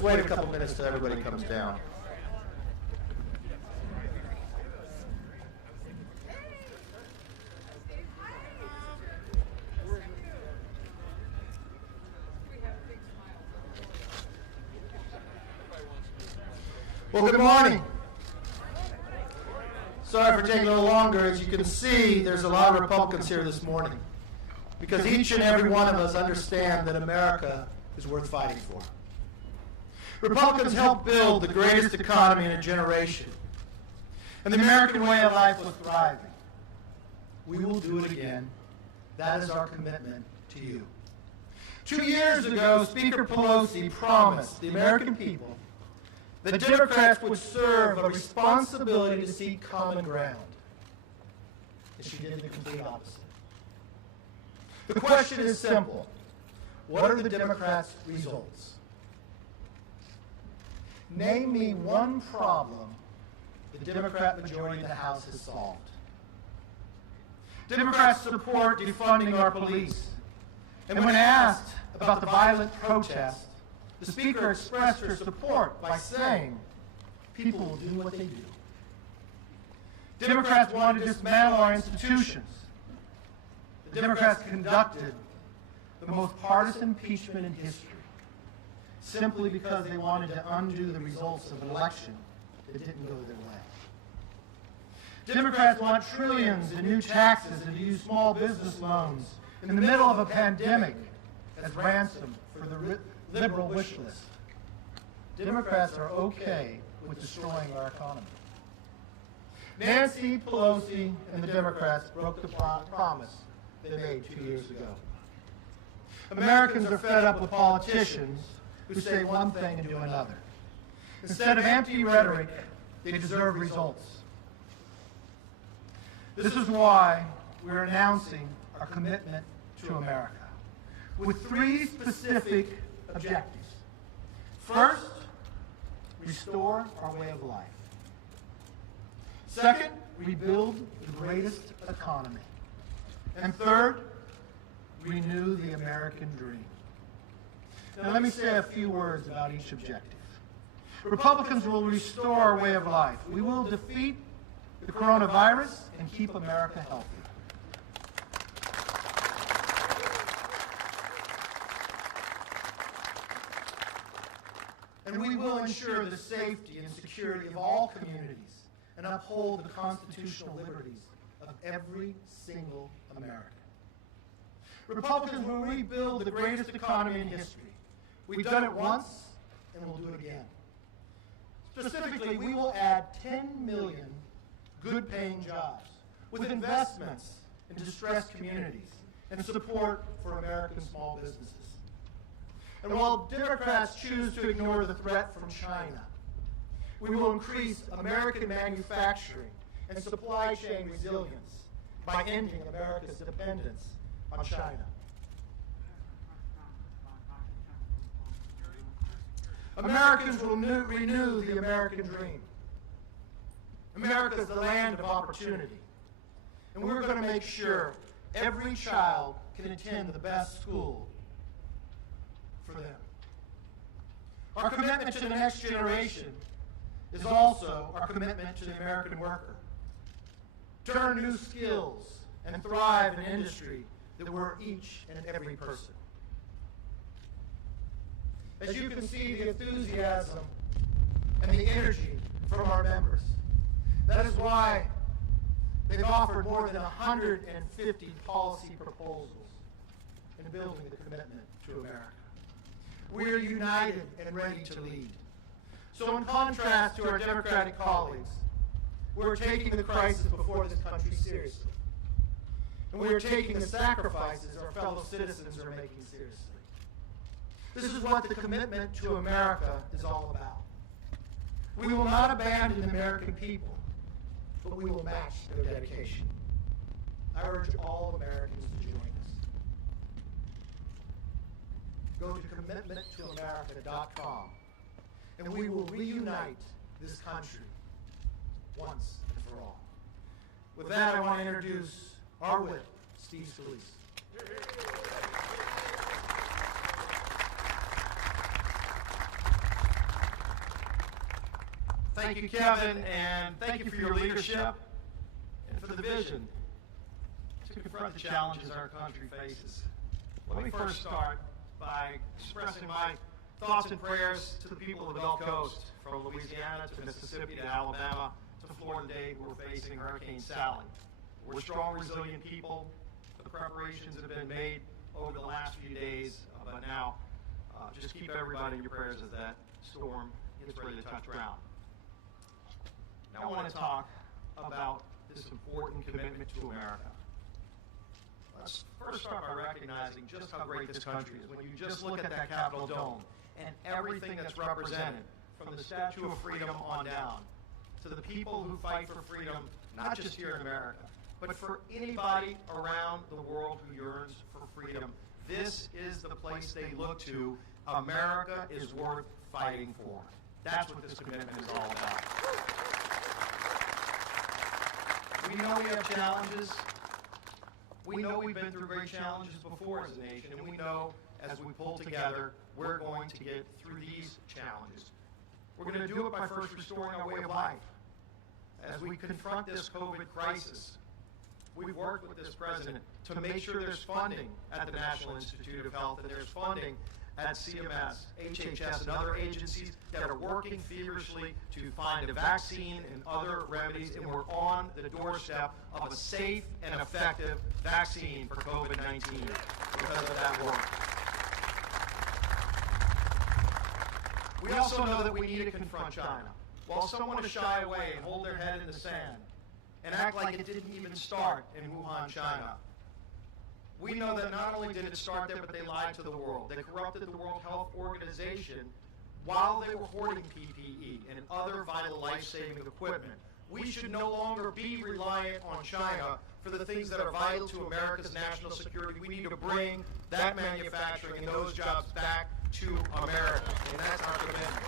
Let's wait a couple minutes till everybody comes down. Well, good morning. Sorry for taking a little longer. As you can see, there's a lot of Republicans here this morning because each and every one of us understand that America is worth fighting for. Republicans helped build the greatest economy in a generation, and the American way of life was thriving. We will do it again. That is our commitment to you. 2 years ago, Speaker Pelosi promised the American people that Democrats would serve a responsibility to seek common ground. And she did the complete opposite. The question is simple. What are the Democrats' results? Name me one problem the Democrat majority of the House has solved. Democrats support defunding our police. And when asked about the violent protests, the Speaker expressed her support by saying, people will do what they do. Democrats want to dismantle our institutions. The Democrats conducted the most partisan impeachment in history, simply because they wanted to undo the results of an election that didn't go their way. Democrats want trillions in new taxes and to use small business loans in the middle of a pandemic as ransom for the liberal wish list. Democrats are okay with destroying our economy. Nancy Pelosi and the Democrats broke the promise they made 2 years ago. Americans are fed up with politicians who say one thing and do another. Instead of empty rhetoric, they deserve results. This is why we're announcing our commitment to America with 3 specific objectives. First, restore our way of life. Second, rebuild the greatest economy. And third, renew the American dream. Now let me say a few words about each objective. Republicans will restore our way of life. We will defeat the coronavirus and keep America healthy. And we will ensure the safety and security of all communities and uphold the constitutional liberties of every single American. Republicans will rebuild the greatest economy in history. We've done it once, and we'll do it again. Specifically, we will add 10 million good-paying jobs with investments in distressed communities and support for American small businesses. And while Democrats choose to ignore the threat from China, we will increase American manufacturing and supply chain resilience by ending America's dependence on China. Americans will renew the American dream. America is the land of opportunity, and we're going to make sure every child can attend the best school for them. Our commitment to the next generation is also our commitment to the American worker. To earn new skills and thrive in an industry that we're each and every person. As you can see, the enthusiasm and the energy from our members. That is why they've offered more than 150 policy proposals in building the commitment to America. We are united and ready to lead. So in contrast to our Democratic colleagues, we're taking the crisis before this country seriously. And we are taking the sacrifices our fellow citizens are making seriously. This is what the commitment to America is all about. We will not abandon the American people, but we will match their dedication. I urge all Americans to join us. Go to commitmenttoamerica.com, and we will reunite this country once and for all. With that, I want to introduce our whip, Steve Scalise. Thank you, Kevin, and thank you for your leadership and for the vision to confront the challenges our country faces. Let me first start by expressing my thoughts and prayers to the people of the Gulf Coast, from Louisiana to Mississippi to Alabama to Florida today, who are facing Hurricane Sally. We're strong, resilient people. The preparations have been made over the last few days, but now just keep everybody in your prayers as that storm gets ready to touch ground. Now I want to talk about this important commitment to America. Let's first start by recognizing just how great this country is. When you just look at that Capitol dome and everything that's represented, from the Statue of Freedom on down, to the people who fight for freedom, not just here in America, but for anybody around the world who yearns for freedom, this is the place they look to. America is worth fighting for. That's what this commitment is all about. We know we have challenges. We know we've been through great challenges before as a nation, and we know as we pull together, we're going to get through these challenges. We're going to do it by first restoring our way of life. As we confront this COVID crisis, we've worked with this president to make sure there's funding at the National Institute of Health and there's funding at CMS, HHS, and other agencies that are working feverishly to find a vaccine and other remedies, and we're on the doorstep of a safe and effective vaccine for COVID-19 because of that work. We also know that we need to confront China. While some want to shy away and hold their head in the sand and act like it didn't even start in Wuhan, China, we know that not only did it start there, but they lied to the world. They corrupted the World Health Organization while they were hoarding PPE and other vital life-saving equipment. We should no longer be reliant on China for the things that are vital to America's national security. We need to bring that manufacturing and those jobs back to America, and that's our commitment.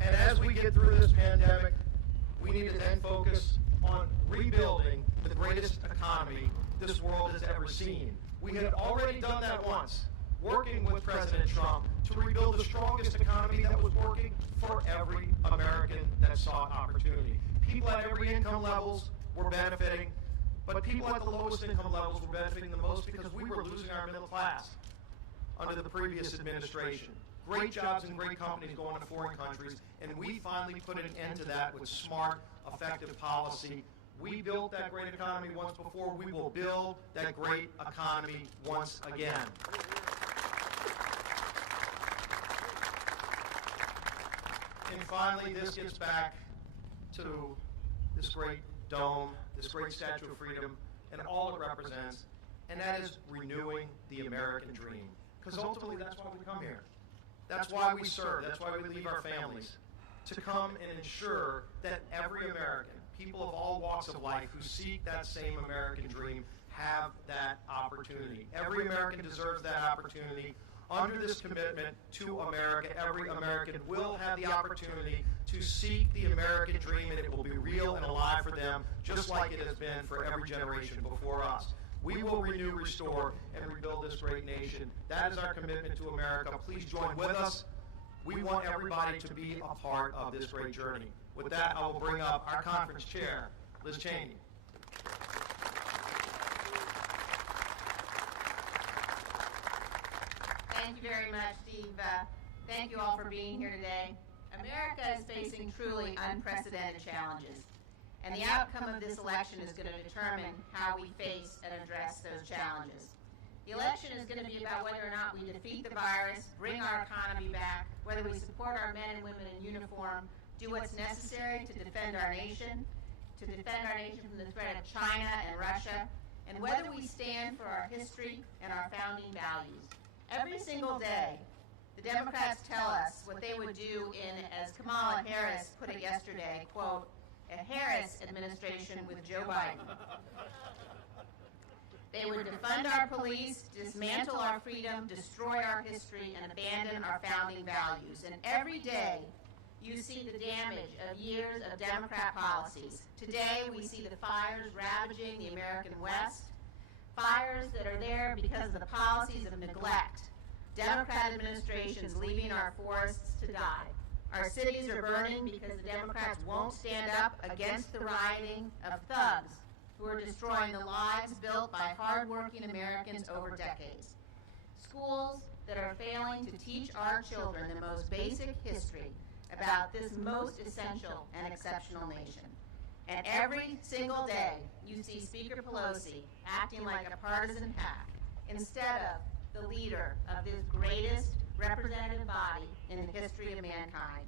And as we get through this pandemic, we need to then focus on rebuilding the greatest economy this world has ever seen. We had already done that once, working with President Trump to rebuild the strongest economy that was working for every American that sought opportunity. People at every income levels were benefiting, but people at the lowest income levels were benefiting the most because we were losing our middle class under the previous administration. Great jobs and great companies going to foreign countries, and we finally put an end to that with smart, effective policy. We built that great economy once before. We will build that great economy once again. And finally, this gets back to this great dome, this great Statue of Freedom, and all it represents, and that is renewing the American dream. Because ultimately, that's why we come here. That's why we serve. That's why we leave our families, to come and ensure that every American, people of all walks of life who seek that same American dream, have that opportunity. Every American deserves that opportunity. Under this commitment to America, every American will have the opportunity to seek the American dream, and it will be real and alive for them, just like it has been for every generation before us. We will renew, restore, and rebuild this great nation. That is our commitment to America. Please join with us. We want everybody to be a part of this great journey. With that, I will bring up our conference chair, Liz Cheney. Thank you very much, Steve. Thank you all for being here today. America is facing truly unprecedented challenges, and the outcome of this election is going to determine how we face and address those challenges. The election is going to be about whether or not we defeat the virus, bring our economy back, whether we support our men and women in uniform, do what's necessary to defend our nation from the threat of China and Russia, and whether we stand for our history and our founding values. Every single day, the Democrats tell us what they would do in, as Kamala Harris put it yesterday, quote, a Harris administration with Joe Biden. They would defund our police, dismantle our freedom, destroy our history, and abandon our founding values. And every day, you see the damage of years of Democrat policies. Today, we see the fires ravaging the American West, fires that are there because of the policies of neglect, Democrat administrations leaving our forests to die. Our cities are burning because the Democrats won't stand up against the rioting of thugs who are destroying the lives built by hardworking Americans over decades. Schools that are failing to teach our children the most basic history about this most essential and exceptional nation. And every single day, you see Speaker Pelosi acting like a partisan hack instead of the leader of this greatest representative body in the history of mankind.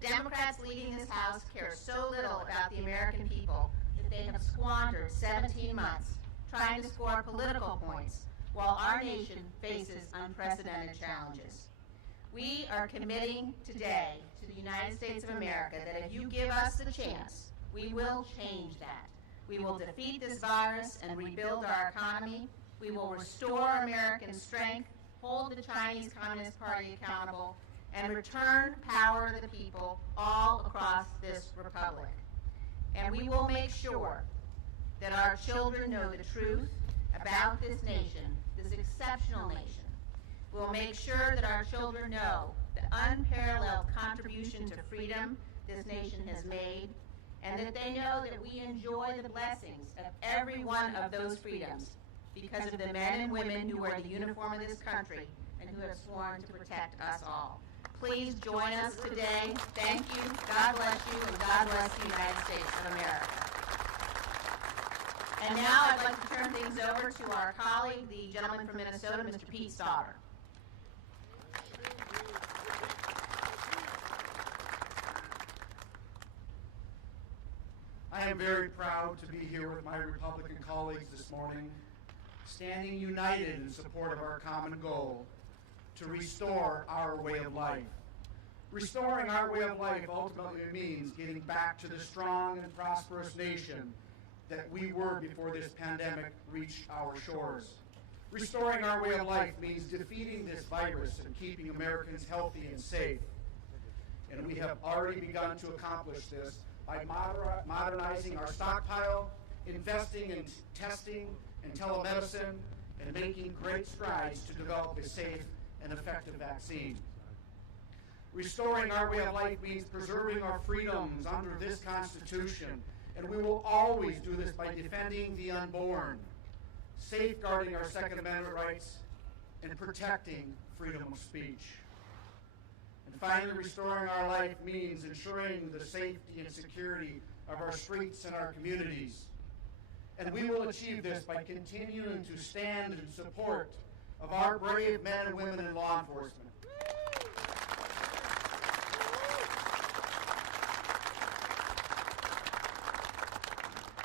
The Democrats leading this House care so little about the American people that they have squandered 17 months trying to score political points while our nation faces unprecedented challenges. We are committing today to the United States of America that if you give us the chance, we will change that. We will defeat this virus and rebuild our economy. We will restore American strength, hold the Chinese Communist Party accountable, and return power to the people all across this republic. And we will make sure that our children know the truth about this nation, this exceptional nation. We'll make sure that our children know the unparalleled contribution to freedom this nation has made, and that they know that we enjoy the blessings of every one of those freedoms because of the men and women who wear the uniform of this country and who have sworn to protect us all. Please join us today. Thank you. God bless you, and God bless the United States of America. And now I'd like to turn things over to our colleague, the gentleman from Minnesota, Mr. Pete Stauber. I am very proud to be here with my Republican colleagues this morning, standing united in support of our common goal to restore our way of life. Restoring our way of life ultimately means getting back to the strong and prosperous nation that we were before this pandemic reached our shores. Restoring our way of life means defeating this virus and keeping Americans healthy and safe. And we have already begun to accomplish this by modernizing our stockpile, investing in testing and telemedicine, and making great strides to develop a safe and effective vaccine. Restoring our way of life means preserving our freedoms under this Constitution, and we will always do this by defending the unborn, safeguarding our Second Amendment rights, and protecting freedom of speech. And finally, restoring our life means ensuring the safety and security of our streets and our communities. And we will achieve this by continuing to stand in support of our brave men and women in law enforcement.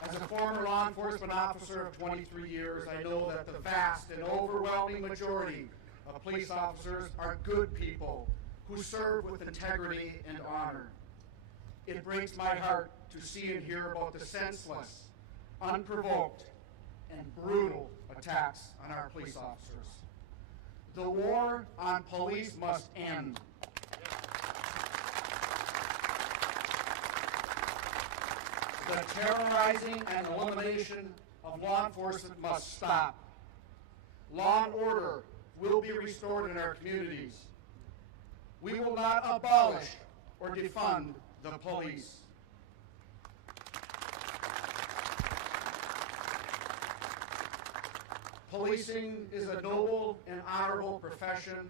As a former law enforcement officer of 23 years, I know that the vast and overwhelming majority of police officers are good people who serve with integrity and honor. It breaks my heart to see and hear about the senseless, unprovoked, and brutal attacks on our police officers. The war on police must end. The terrorizing and elimination of law enforcement must stop. Law and order will be restored in our communities. We will not abolish or defund the police. Policing is a noble and honorable profession,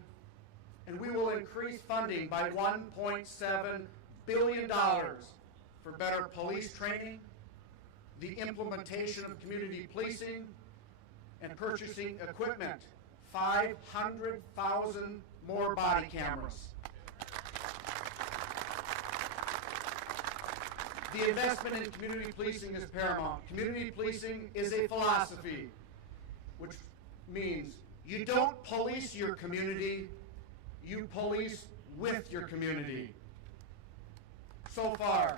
and we will increase funding by $1.7 billion for better police training, the implementation of community policing, and purchasing equipment, 500,000 more body cameras. The investment in community policing is paramount. Community policing is a philosophy, which means you don't police your community, you police with your community. So far,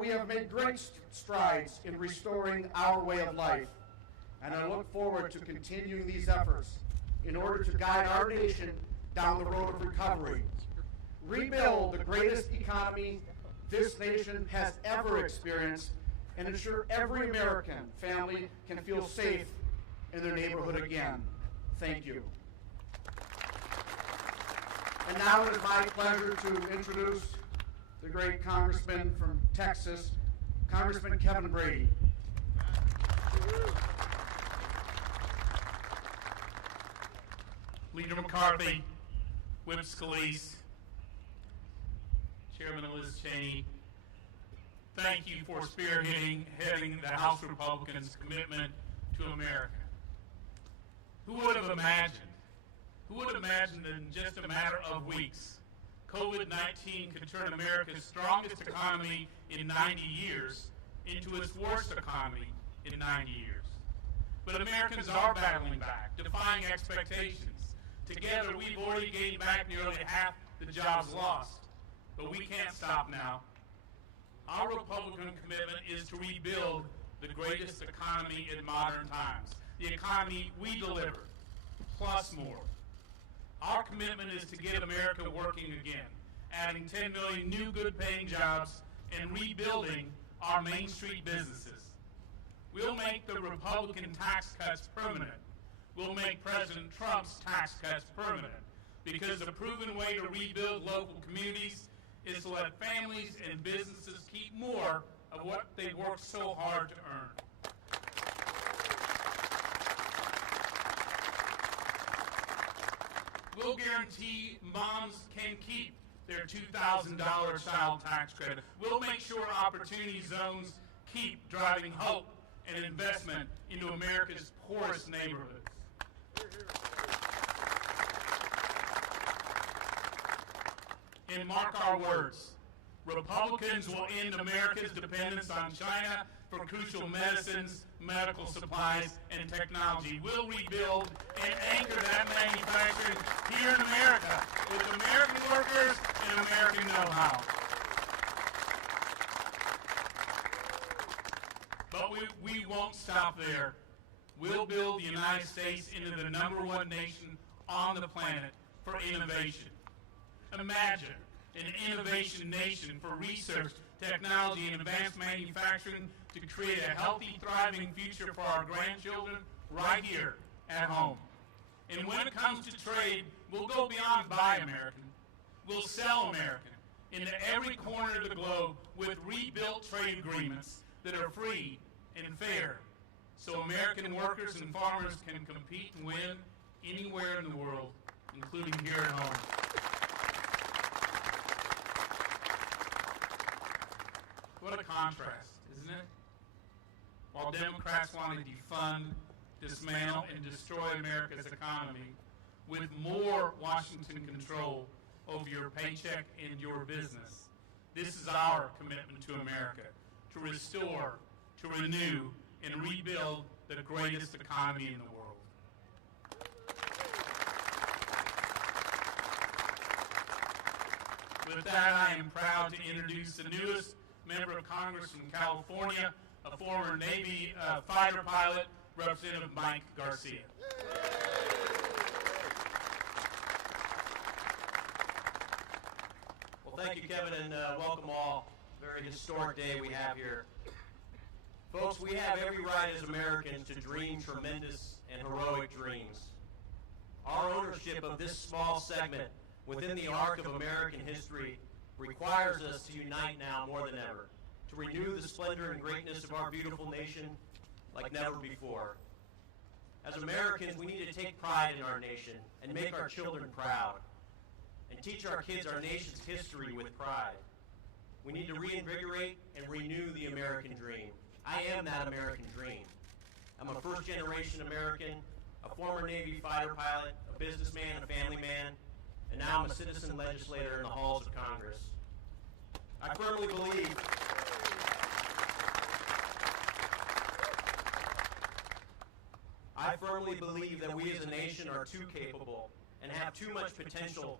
we have made great strides in restoring our way of life, and I look forward to continuing these efforts in order to guide our nation down the road of recovery, rebuild the greatest economy this nation has ever experienced, and ensure every American family can feel safe in their neighborhood again. Thank you. And now it is my pleasure to introduce the great Congressman from Texas, Congressman Kevin Brady. Leader McCarthy, Whip Scalise, Chairman Liz Cheney, thank you for spearheading the House Republicans' commitment to America. Who would have imagined that in just a matter of weeks, COVID-19 could turn America's strongest economy in 90 years into its worst economy in 90 years. But Americans are battling back, defying expectations. Together, we've already gained back nearly half the jobs lost. But we can't stop now. Our Republican commitment is to rebuild the greatest economy in modern times, the economy we deliver, plus more. Our commitment is to get America working again, adding 10 million new good-paying jobs and rebuilding our Main Street businesses. We'll make the Republican tax cuts permanent. We'll make President Trump's tax cuts permanent, because the proven way to rebuild local communities is to let families and businesses keep more of what they've worked so hard to earn. We'll guarantee moms can keep their $2,000 child tax credit. We'll make sure opportunity zones keep driving hope and investment into America's poorest neighborhoods. And mark our words, Republicans will end America's dependence on China for crucial medicines, medical supplies, and technology. We'll rebuild and anchor that manufacturing here in America with American workers and American know-how. But we won't stop there. We'll build the United States into the #1 nation on the planet for innovation. Imagine an innovation nation for research, technology, and advanced manufacturing to create a healthy, thriving future for our grandchildren right here at home. And when it comes to trade, we'll go beyond buy American. We'll sell American into every corner of the globe with rebuilt trade agreements that are free and fair, so American workers and farmers can compete and win anywhere in the world, including here at home. What a contrast, isn't it? While Democrats want to defund, dismantle, and destroy America's economy with more Washington control over your paycheck and your business, this is our commitment to America, to restore, to renew, and rebuild the greatest economy in the world. With that, I am proud to introduce the newest member of Congress from California, a former Navy fighter pilot, Representative Mike Garcia. Well, thank you, Kevin, and welcome all. Very historic day we have here. Folks, we have every right as Americans to dream tremendous and heroic dreams. Our ownership of this small segment within the arc of American history requires us to unite now more than ever, to renew the splendor and greatness of our beautiful nation like never before. As Americans, we need to take pride in our nation and make our children proud, and teach our kids our nation's history with pride. We need to reinvigorate and renew the American dream. I am that American dream. I'm a first-generation American, a former Navy fighter pilot, a businessman, a family man, and now I'm a citizen legislator in the halls of Congress. I firmly believe that we as a nation are too capable and have too much potential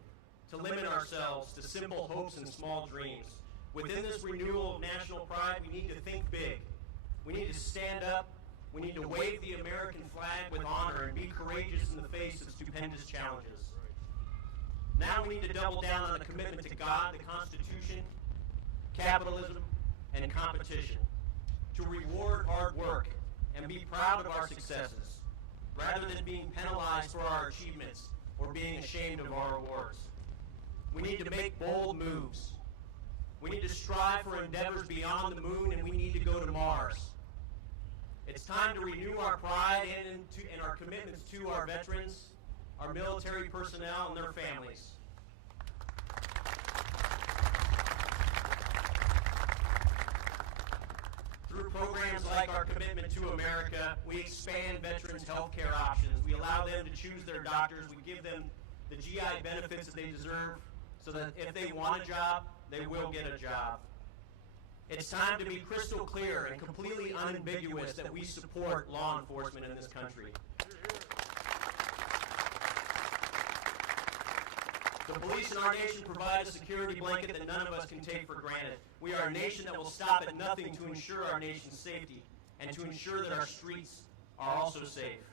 to limit ourselves to simple hopes and small dreams. Within this renewal of national pride, we need to think big. We need to stand up. We need to wave the American flag with honor and be courageous in the face of stupendous challenges. Now we need to double down on the commitment to God, the Constitution, capitalism, and competition, to reward hard work and be proud of our successes. rather than being penalized for our achievements or being ashamed of our awards. We need to make bold moves. We need to strive for endeavors beyond the moon, and we need to go to Mars. It's time to renew our pride and our commitments to our veterans, our military personnel, and their families. Through programs like our Commitment to America, we expand veterans' health care options. We allow them to choose their doctors. We give them the GI benefits that they deserve so that if they want a job, they will get a job. It's time to be crystal clear and completely unambiguous that we support law enforcement in this country. The police in our nation provide a security blanket that none of us can take for granted. We are a nation that will stop at nothing to ensure our nation's safety and to ensure that our streets are also safe.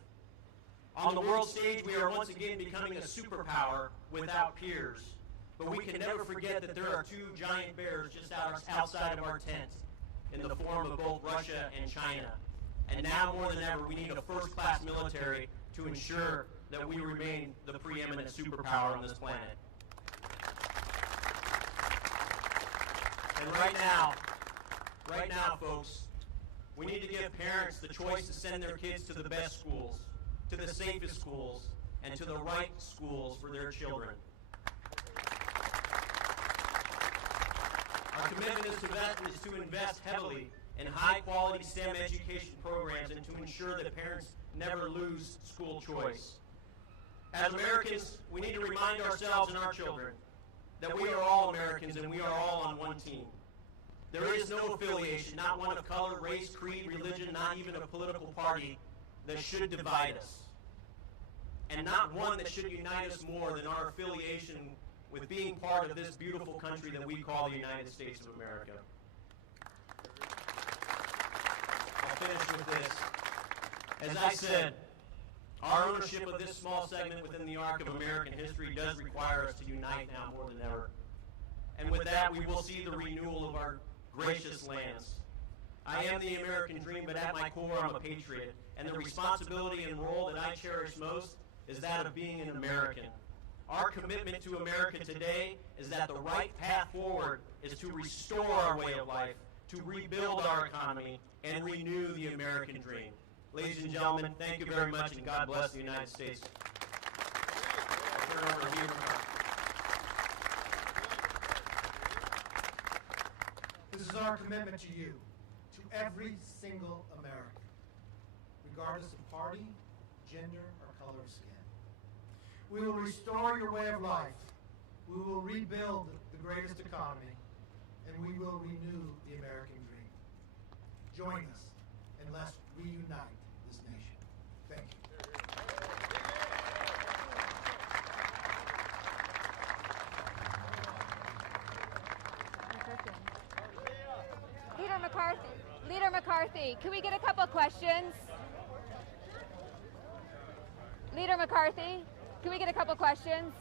On the world stage, we are once again becoming a superpower without peers. But we can never forget that there are two giant bears just outside of our tent in the form of both Russia and China. And now more than ever, we need a first-class military to ensure that we remain the preeminent superpower on this planet. And right now, folks, we need to give parents the choice to send their kids to the best schools, to the safest schools, and to the right schools for their children. Our commitment is to invest heavily in high-quality STEM education programs and to ensure that parents never lose school choice. As Americans, we need to remind ourselves and our children that we are all Americans and we are all on one team. There is no affiliation, not one of color, race, creed, religion, not even a political party that should divide us. And not one that should unite us more than our affiliation with being part of this beautiful country that we call the United States of America. I'll finish with this. As I said, our ownership of this small segment within the arc of American history does require us to unite now more than ever. And with that, we will see the renewal of our gracious lands. I am the American dream, but at my core, I'm a patriot. And the responsibility and role that I cherish most is that of being an American. Our commitment to America today is that the right path forward is to restore our way of life, to rebuild our economy, and renew the American dream. Ladies and gentlemen, thank you very much, and God bless the United States. I'll turn it over to you. This is our commitment to you, to every single American, regardless of party, gender, or color of skin. We will restore your way of life. We will rebuild the greatest economy, and we will renew the American dream. Join us, and let's reunite this nation. Thank you. Leader McCarthy, can we get a couple questions? Leader McCarthy, can we get a couple questions?